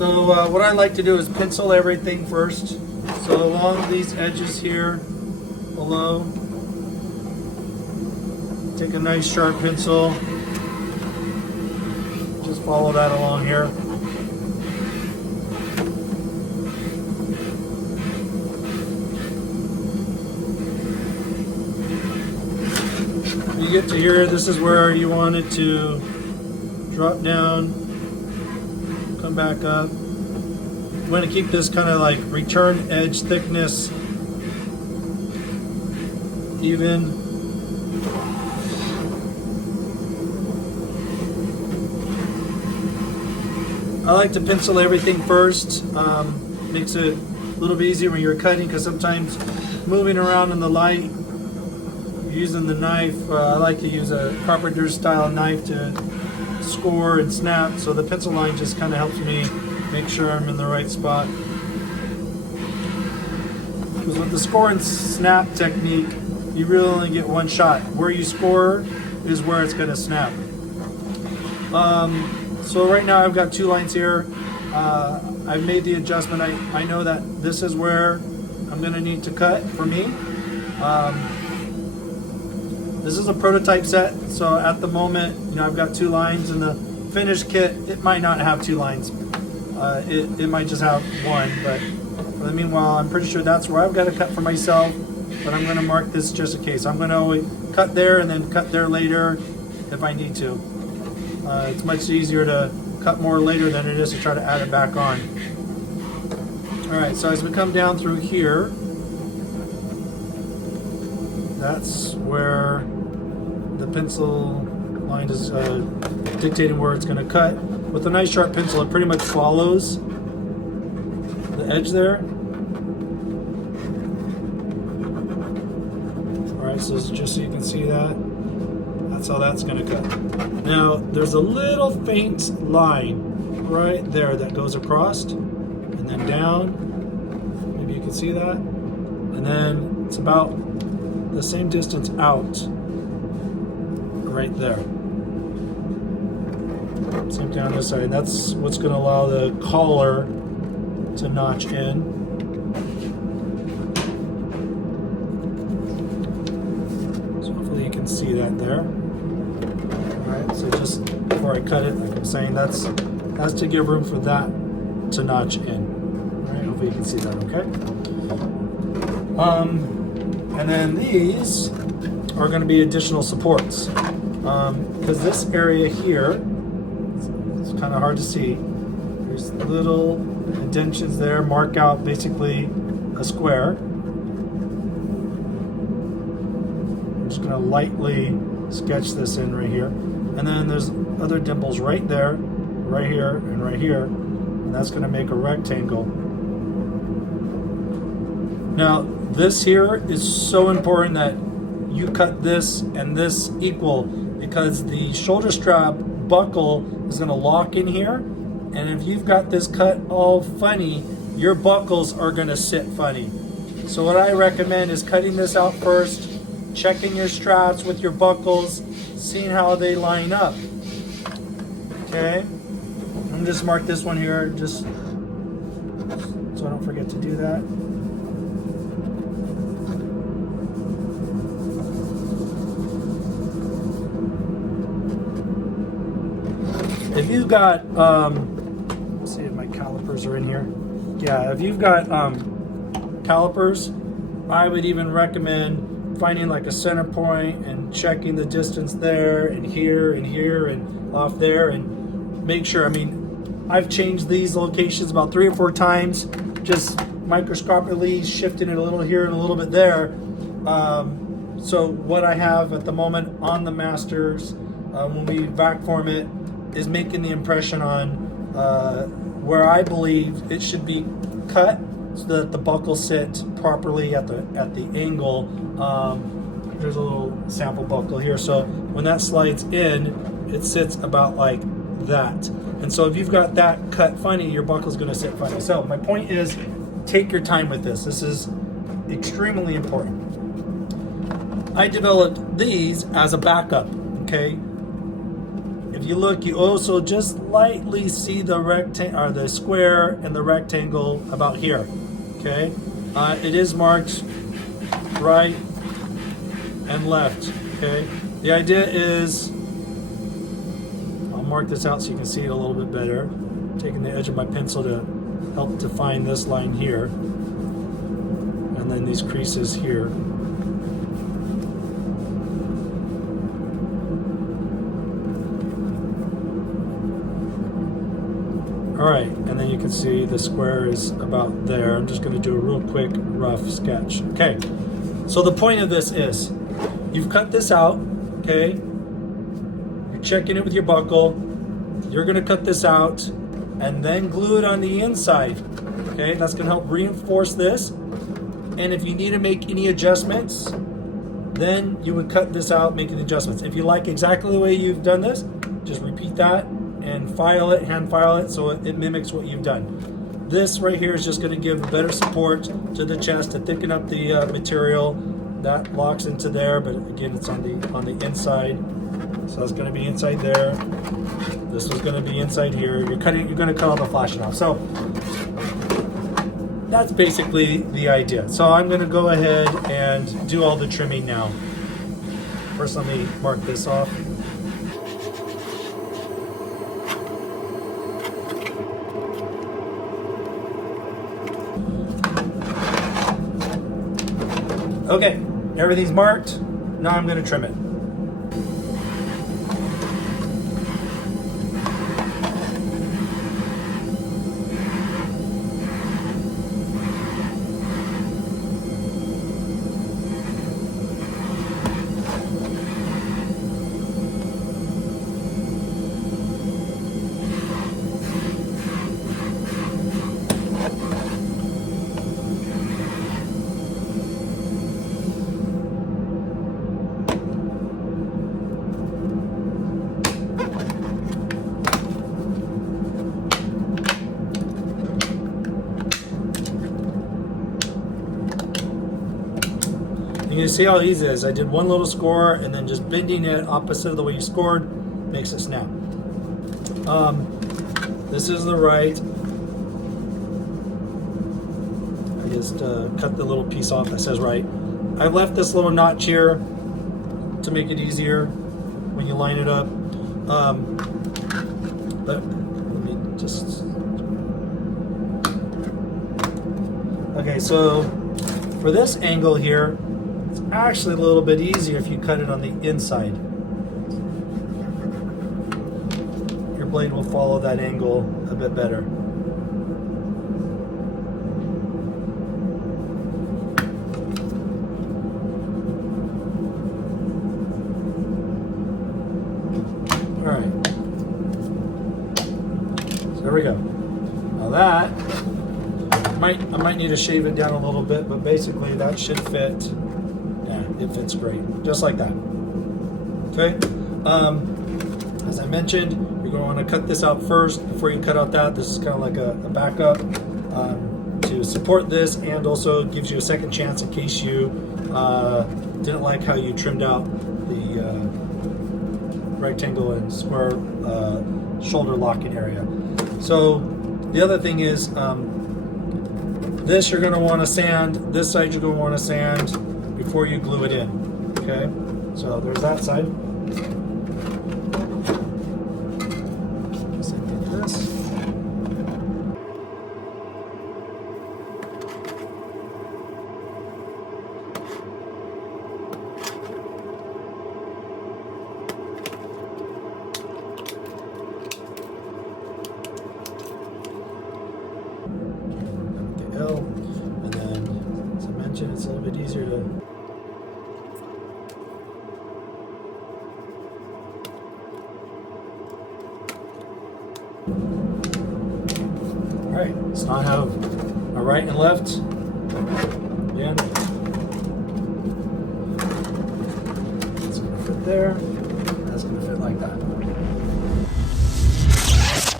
So what I like to do is pencil everything first. So along these edges here below, take a nice sharp pencil, just follow that along here. When you get to here, this is where you want it to drop down, come back up. You want to keep this kind of like return edge thickness even. I like to pencil everything first. Makes it a little bit easier when you're cutting, because sometimes moving around in the light, using the knife, I like to use a carpenter style knife to score and snap, so the pencil line just kind of helps me make sure I'm in the right spot. Because with the score and snap technique, you really only get one shot. Where you score is where it's going to snap. So right now I've got two lines here. I've made the adjustment. I know that this is where I'm going to need to cut for me. This is a prototype set, so at the moment, I've got two lines. In the finished kit, it might not have two lines. It might just have one, but for the meanwhile, I'm pretty sure that's where I've got to cut for myself, but I'm going to mark this just in case. I'm going to always cut there and then cut there later if I need to. It's much easier to cut more later than it is to try to add it back on. Alright, so as we come down through here, that's where the pencil line is dictating where it's going to cut. With a nice sharp pencil, it pretty much follows the edge there. Alright, so just so you can see that, that's how that's going to cut. Now, there's a little faint line right there that goes across and then down. Maybe you can see that. And then it's about the same distance out right there. Same thing on this side. That's what's going to allow the collar to notch in. So hopefully you can see that there. Alright, so just before I cut it, like I'm saying, that's to give room for that to notch in. Alright, hopefully you can see that, okay? And then these are going to be additional supports. Because this area here, it's kind of hard to see. There's little indentions there, mark out basically a square. I'm just going to lightly sketch this in right here. And then there's other dimples right there, right here, and right here. And that's going to make a rectangle. Now, this here is so important that you cut this and this equal, because the shoulder strap buckle is going to lock in here, and if you've got this cut all funny, your buckles are going to sit funny. So what I recommend is cutting this out first, checking your straps with your buckles, seeing how they line up. Okay, I'm just mark this one here just so I don't forget to do that. If you've got, let's see if my calipers are in here. Yeah, if you've got calipers, I would even recommend finding like a center point and checking the distance there and here and off there, and make sure. I mean, I've changed these locations about 3 or 4 times, just microscopically shifting it a little here and a little bit there. So what I have at the moment on the Masters, when we vac form it, is making the impression on where I believe it should be cut, so that the buckle sits properly at the angle. There's a little sample buckle here, so when that slides in, it sits about like that. And so if you've got that cut funny, your buckle's going to sit funny. So my point is, take your time with this. This is extremely important. I developed these as a backup. Okay. if you look, you also just lightly see the rectangle or the square and the rectangle about here. Okay, it is marked right and left. Okay, the idea is, I'll mark this out so you can see it a little bit better. I'm taking the edge of my pencil to help define this line here, and then these creases here. All right, and then you can see the square is about there. I'm just going to do a real quick rough sketch. Okay, so the point of this is, you've cut this out, okay? You're checking it with your buckle. You're going to cut this out and then glue it on the inside, okay? That's going to help reinforce this. And if you need to make any adjustments, then you would cut this out, make the adjustments. If you like exactly the way you've done this, just repeat that and file it, hand file it, so it mimics what you've done. This right here is just going to give better support to the chest to thicken up the material. That locks into there, but again, it's on the inside. So it's going to be inside there. This was going to be inside here. You're going to cut all the flashing off. So that's basically the idea. So I'm going to go ahead and do all the trimming now. First, let me mark this off. Okay, everything's marked. Now I'm going to trim it. You can see how easy it is. I did one little score and then just bending it opposite of the way you scored makes it snap. This is the right. I just cut the little piece off that says right. I've left this little notch here to make it easier when you line it up. But let me just... Okay, so for this angle here, it's actually a little bit easier if you cut it on the inside. Your blade will follow that angle a bit better. All right. So there we go. Now that, I might need to shave it down a little bit, but basically that should fit. It fits great, just like that. Okay. As I mentioned, you're going to want to cut this out first before you cut out that. This is kind of like a backup to support this, and also gives you a second chance in case you didn't like how you trimmed out the rectangle and square shoulder locking area. So the other thing is, this you're going to want to sand. This side you're going to want to sand before you glue it in. Okay, so there's that side. Just like this. The L, and then, as I mentioned, it's a little bit easier to. Alright, so now I have a right and left. Again, it's going to fit there. That's going to fit like that.